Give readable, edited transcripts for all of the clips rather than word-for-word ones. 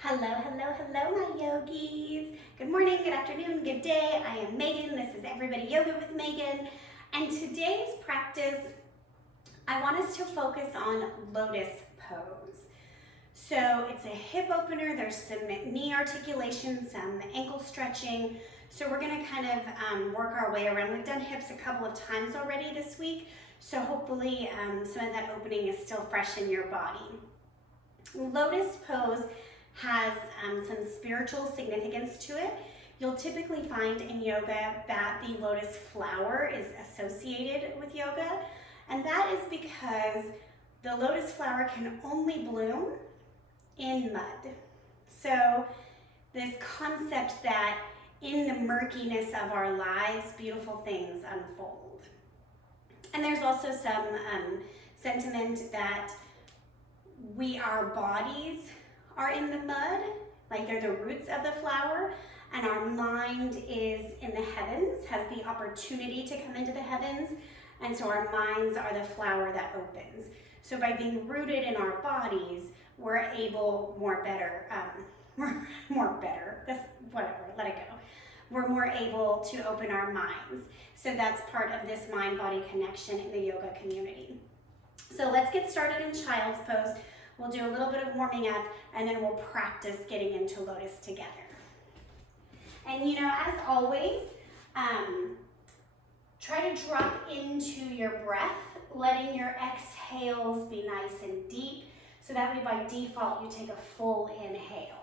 Hello, hello, hello, my yogis. Good morning, good afternoon, good day. I am Megan. This is Everybody Yoga with Megan. And today's practice, I want us to focus on Lotus Pose. So it's a hip opener. There's some knee articulation, some ankle stretching. So we're gonna kind of work our way around. We've done hips a couple of times already this week. So hopefully some of that opening is still fresh in your body. Lotus Pose has some spiritual significance to it. You'll typically find in yoga that the lotus flower is associated with yoga, and that is because the lotus flower can only bloom in mud. So this concept that in the murkiness of our lives, beautiful things unfold. And there's also some sentiment that our bodies are in the mud, like they're the roots of the flower, and our mind is in the heavens, has the opportunity to come into the heavens, and so our minds are the flower that opens. So by being rooted in our bodies, we're able let it go. We're more able to open our minds. So that's part of this mind-body connection in the yoga community. So let's get started in child's pose. We'll do a little bit of warming up, and then we'll practice getting into lotus together. And as always, try to drop into your breath, letting your exhales be nice and deep, so that way by default you take a full inhale.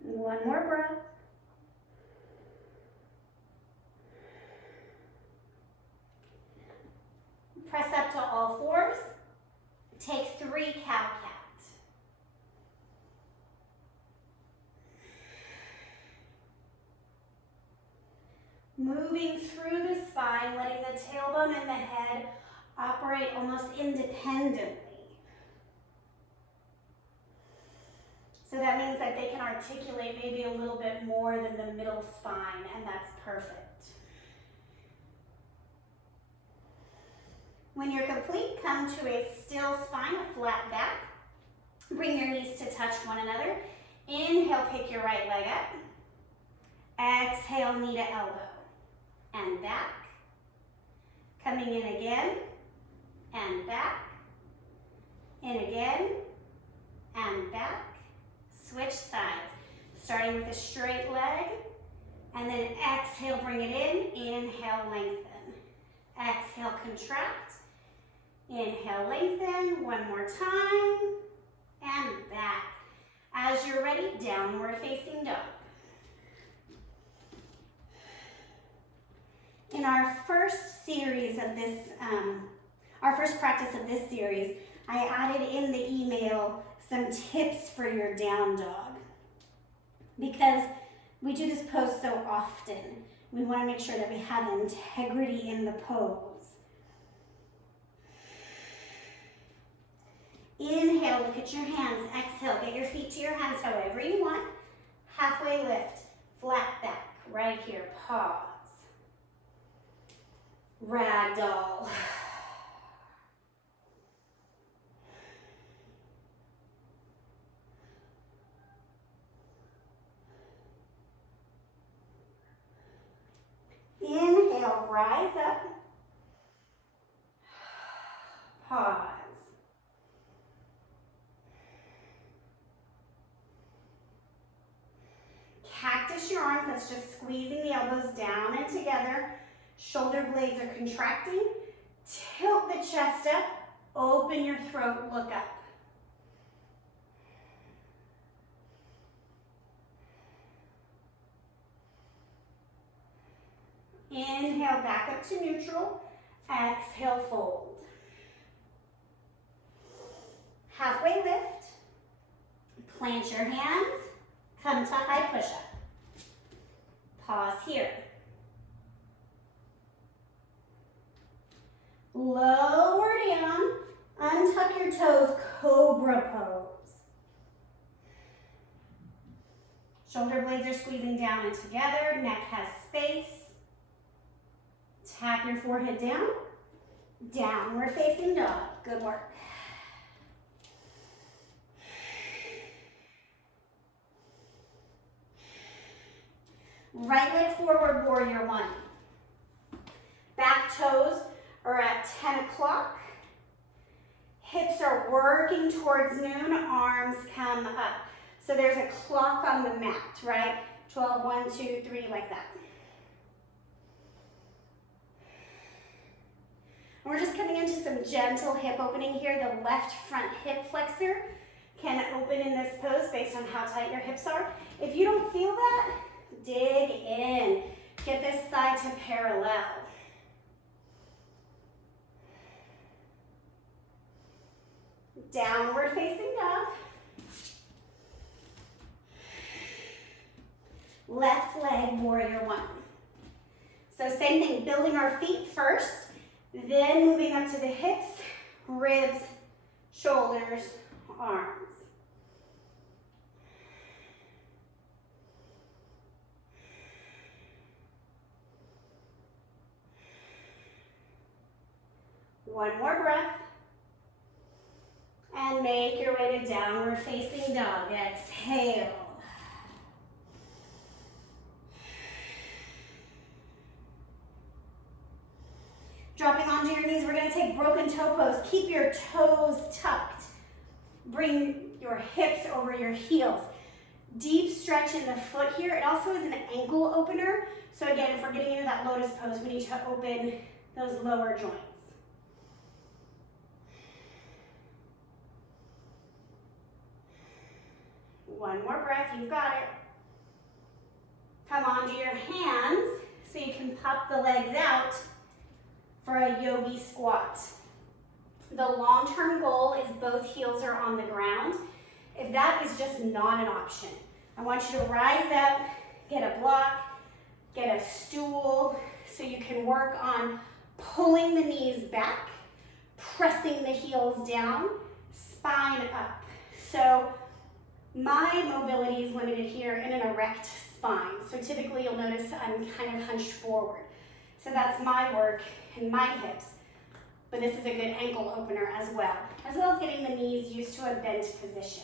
One more breath. Press up to all fours. Take 3 cow-cat. Moving through the spine, letting the tailbone and the head operate almost independently. So that means that they can articulate maybe a little bit more than the middle spine, and that's perfect. When you're complete, come to a still spine, a flat back. Bring your knees to touch one another. Inhale, pick your right leg up. Exhale, knee to elbow. And back. Coming in again, and back. In again, and back. Switch sides, starting with a straight leg, and then exhale, bring it in, inhale, lengthen. Exhale, contract, inhale, lengthen, one more time, and back. As you're ready, downward facing dog. In our first series of this, our first practice of this series, I added in the email some tips for your down dog. Because we do this pose so often, we want to make sure that we have integrity in the pose. Inhale, look at your hands. Exhale, get your feet to your hands however you want. Halfway lift, flat back, right here, pause. Ragdoll. Inhale, rise up. Pause. Cactus your arms, that's just squeezing the elbows down and together. Shoulder blades are contracting. Tilt the chest up, open your throat, look up. Inhale, back up to neutral. Exhale, fold. Halfway lift. Plant your hands. Come to high push-up. Pause here. Lower down. Untuck your toes, cobra pose. Shoulder blades are squeezing down and together. Neck has space. Tap your forehead down. Downward facing dog. Good work. Right leg forward, warrior one. Back toes are at 10 o'clock. Hips are working towards noon, arms come up. So there's a clock on the mat, right? 12, 1, 2, 3, like that. And we're just coming into some gentle hip opening here. The left front hip flexor can open in this pose based on how tight your hips are. If you don't feel that, dig in. Get this thigh to parallel. Downward facing dog. Left leg, warrior one. So same thing, building our feet first, then moving up to the hips, ribs, shoulders, arms. One more breath. And make your way to downward facing dog. Exhale. Dropping onto your knees, we're going to take broken toe pose. Keep your toes tucked. Bring your hips over your heels. Deep stretch in the foot here. It also is an ankle opener. So again, if we're getting into that lotus pose, we need to open those lower joints. One more breath, you've got it. Come onto your hands so you can pop the legs out for a yogi squat. The long-term goal is both heels are on the ground. If that is just not an option, I want you to rise up, get a block, get a stool so you can work on pulling the knees back, pressing the heels down, spine up. So my mobility is limited here in an erect spine. So typically you'll notice I'm kind of hunched forward. So that's my work and my hips. But this is a good ankle opener as well as getting the knees used to a bent position.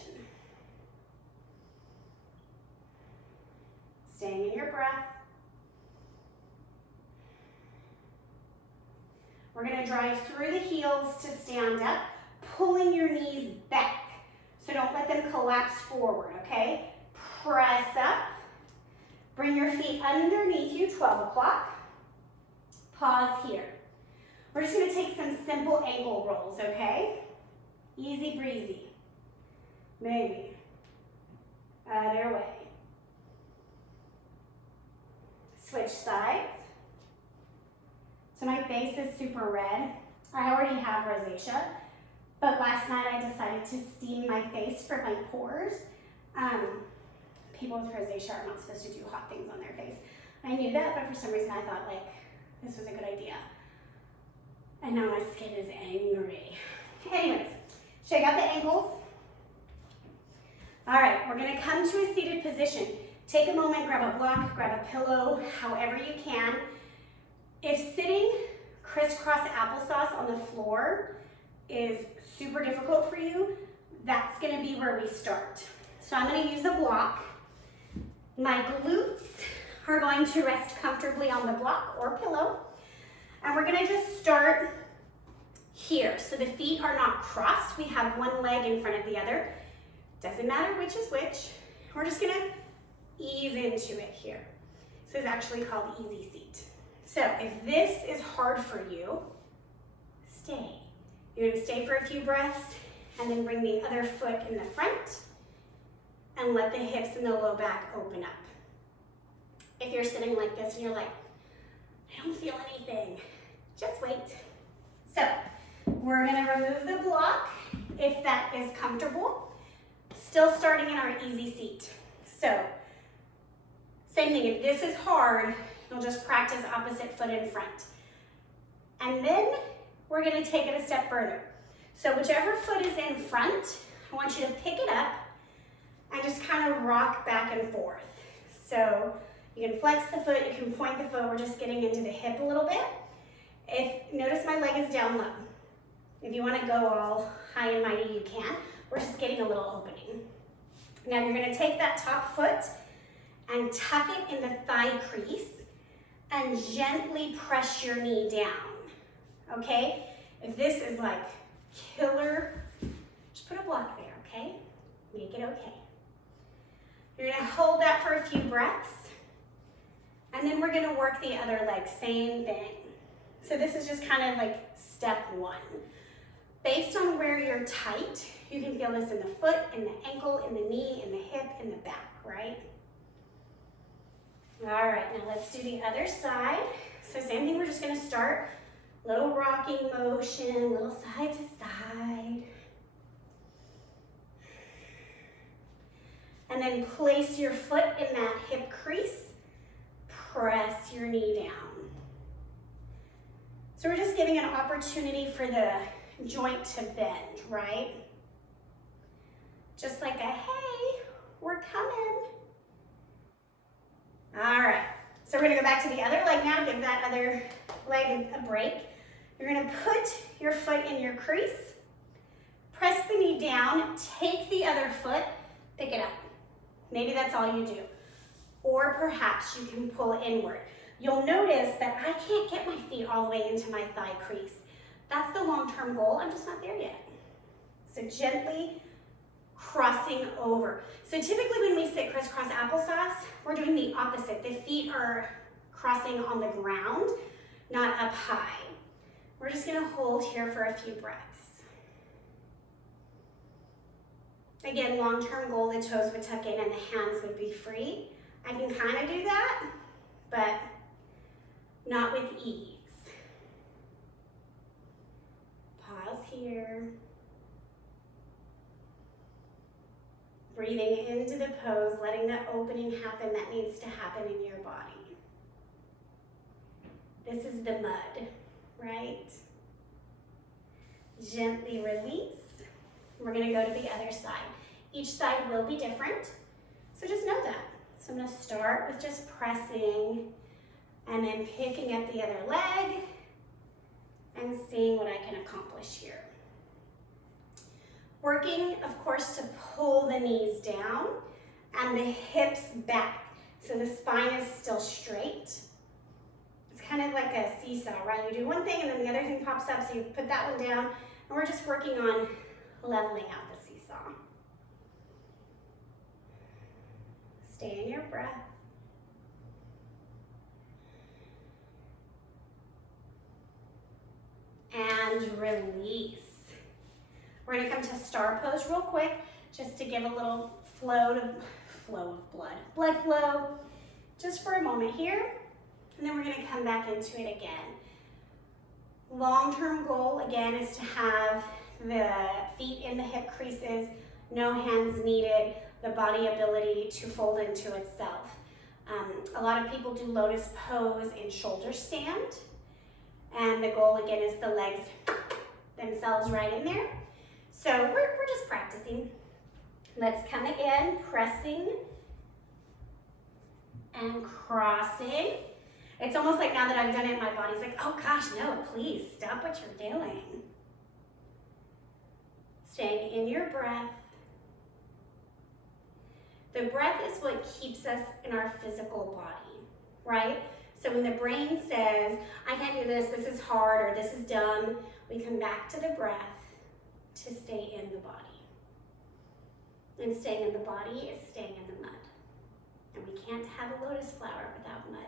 Staying in your breath. We're going to drive through the heels to stand up, pulling your knees back. So don't let them collapse forward, okay? Press up. Bring your feet underneath you, 12 o'clock. Pause here. We're just going to take some simple ankle rolls, okay? Easy breezy. Maybe. Other way. Switch sides. So my face is super red. I already have rosacea, but last night I decided to steam my face for my pores. People with rosacea are not supposed to do hot things on their face. I knew that, but for some reason I thought like this was a good idea. And now my skin is angry. Anyways, shake out the ankles. All right, we're gonna come to a seated position. Take a moment, grab a block, grab a pillow, however you can. If sitting crisscross applesauce on the floor is super difficult for you, that's gonna be where we start. So I'm gonna use a block. My glutes are going to rest comfortably on the block or pillow. And we're gonna just start here. So the feet are not crossed. We have one leg in front of the other. Doesn't matter which is which. We're just gonna ease into it here. This is actually called easy seat. So if this is hard for you, stay. You're gonna stay for a few breaths and then bring the other foot in the front and let the hips and the low back open up. If you're sitting like this and you're like, I don't feel anything, just wait. So we're gonna remove the block if that is comfortable. Still starting in our easy seat. So same thing, if this is hard, you'll just practice opposite foot in front. And then we're gonna take it a step further. So whichever foot is in front, I want you to pick it up and just kind of rock back and forth. So you can flex the foot, you can point the foot. We're just getting into the hip a little bit. Notice my leg is down low. If you want to go all high and mighty, you can. We're just getting a little opening. Now you're going to take that top foot and tuck it in the thigh crease and gently press your knee down, okay? If this is like killer, just put a block there, okay? Make it okay. You're gonna hold that for a few breaths, and then we're gonna work the other leg, same thing. So this is just kind of like step one. Based on where you're tight, you can feel this in the foot, in the ankle, in the knee, in the hip, in the back, right? All right, now let's do the other side. So same thing, we're just gonna start, little rocking motion, little side to side. And then place your foot in that hip crease, press your knee down. So we're just giving an opportunity for the joint to bend, right? Just like a, hey, we're coming. All right, so we're gonna go back to the other leg now, give that other leg a break. You're gonna put your foot in your crease, press the knee down, take the other foot, pick it up. Maybe that's all you do. Or perhaps you can pull inward. You'll notice that I can't get my feet all the way into my thigh crease. That's the long-term goal, I'm just not there yet. So gently crossing over. So typically when we sit crisscross applesauce, we're doing the opposite. The feet are crossing on the ground, not up high. We're just gonna hold here for a few breaths. Again, long-term goal, the toes would tuck in and the hands would be free. I can kind of do that, but not with ease. Pause here. Breathing into the pose, letting the opening happen that needs to happen in your body. This is the mud, right? Gently release. We're gonna go to the other side. Each side will be different, so just know that. So I'm gonna start with just pressing and then picking up the other leg and seeing what I can accomplish here. Working, of course, to pull the knees down and the hips back so the spine is still straight. It's kind of like a seesaw, right? You do one thing and then the other thing pops up, so you put that one down, and we're just working on leveling out the seesaw. Stay in your breath. And release. We're gonna come to star pose real quick, just to give a little flow of blood flow, just for a moment here. And then we're gonna come back into it again. Long-term goal, again, is to have the feet in the hip creases, no hands needed, the body ability to fold into itself. A lot of people do Lotus Pose in shoulder stand. And the goal again is the legs themselves right in there. So we're just practicing. Let's come again, pressing and crossing. It's almost like now that I've done it, my body's like, oh gosh, no, please stop what you're doing. Staying in your breath. The breath is what keeps us in our physical body, right? So when the brain says, I can't do this, this is hard, or this is dumb, we come back to the breath to stay in the body. And staying in the body is staying in the mud. And we can't have a lotus flower without mud.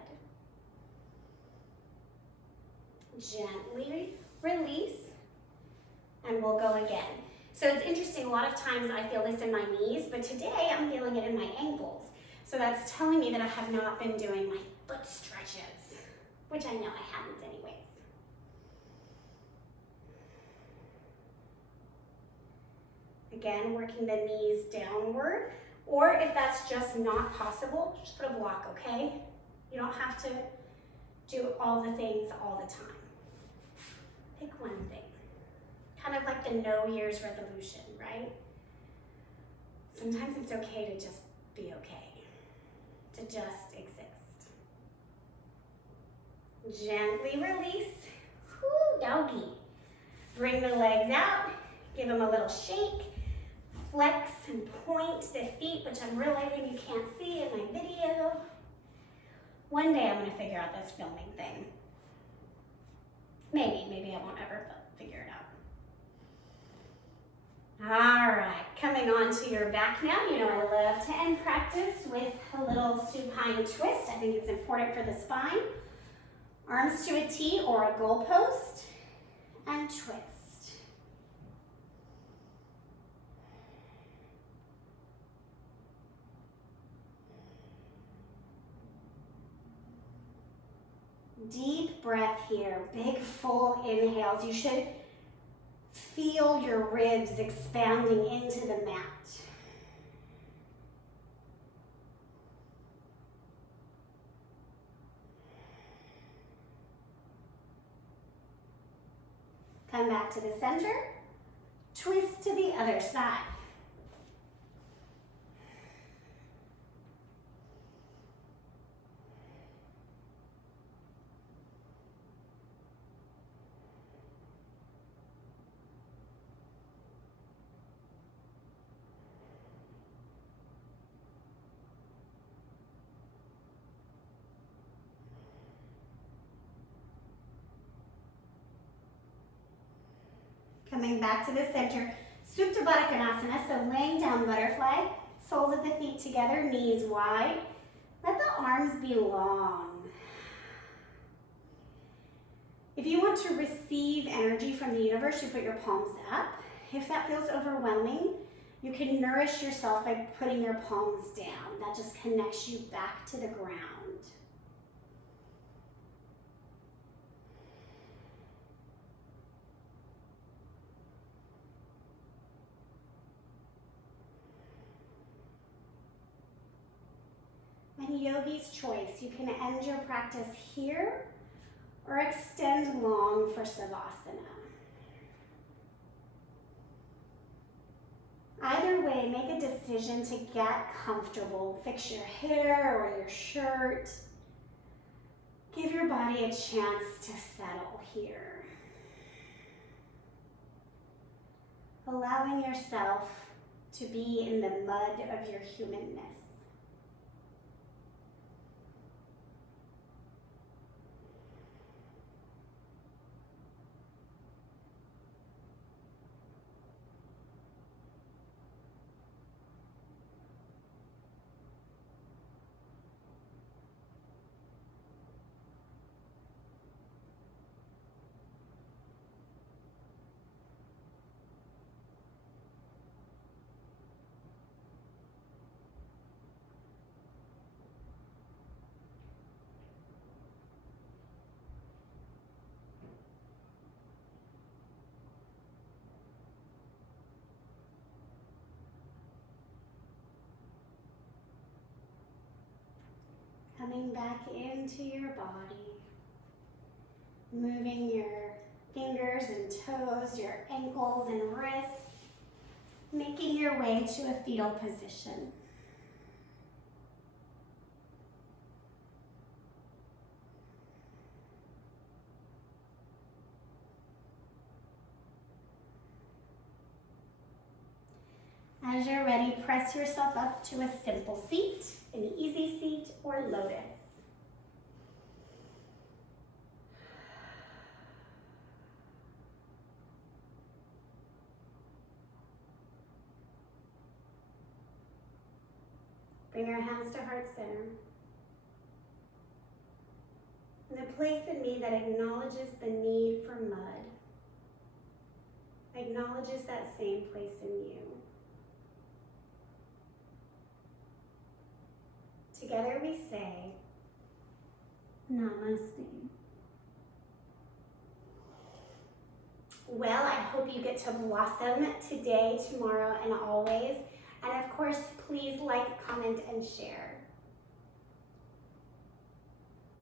Gently release, and we'll go again. So it's interesting, a lot of times I feel this in my knees, but today I'm feeling it in my ankles. So that's telling me that I have not been doing my foot stretches, which I know I haven't anyways. Again, working the knees downward, or if that's just not possible, just put a block, okay? You don't have to do all the things all the time. Pick one thing. Kind of like the no year's resolution, right? Sometimes it's okay to just be okay, to just exist. Gently release. Whoo, doggy. Bring the legs out, give them a little shake, flex and point the feet, which I'm realizing you can't see in my video. One day I'm gonna figure out this filming thing. Maybe I won't ever figure it out. All right, coming on to your back now. You know I love to end practice with a little supine twist. I think it's important for the spine. Arms to a T or a goalpost, and twist. Deep breath here, big full inhales. You should feel your ribs expanding into the mat. Come back to the center, twist to the other side. Coming back to the center, Supta Baddha Konasana, so laying down butterfly, soles of the feet together, knees wide. Let the arms be long. If you want to receive energy from the universe, you put your palms up. If that feels overwhelming, you can nourish yourself by putting your palms down. That just connects you back to the ground. And yogi's choice, you can end your practice here or extend long for Savasana. Either way, make a decision to get comfortable. Fix your hair or your shirt. Give your body a chance to settle here. Allowing yourself to be in the mud of your humanness. Coming back into your body, moving your fingers and toes, your ankles and wrists, making your way to a fetal position. As you're ready, press yourself up to a simple seat, an easy seat, or lotus. Bring your hands to heart center. And the place in me that acknowledges the need for mud, acknowledges that same place in you. Together we say, Namaste. Well, I hope you get to blossom today, tomorrow, and always. And of course, please like, comment, and share.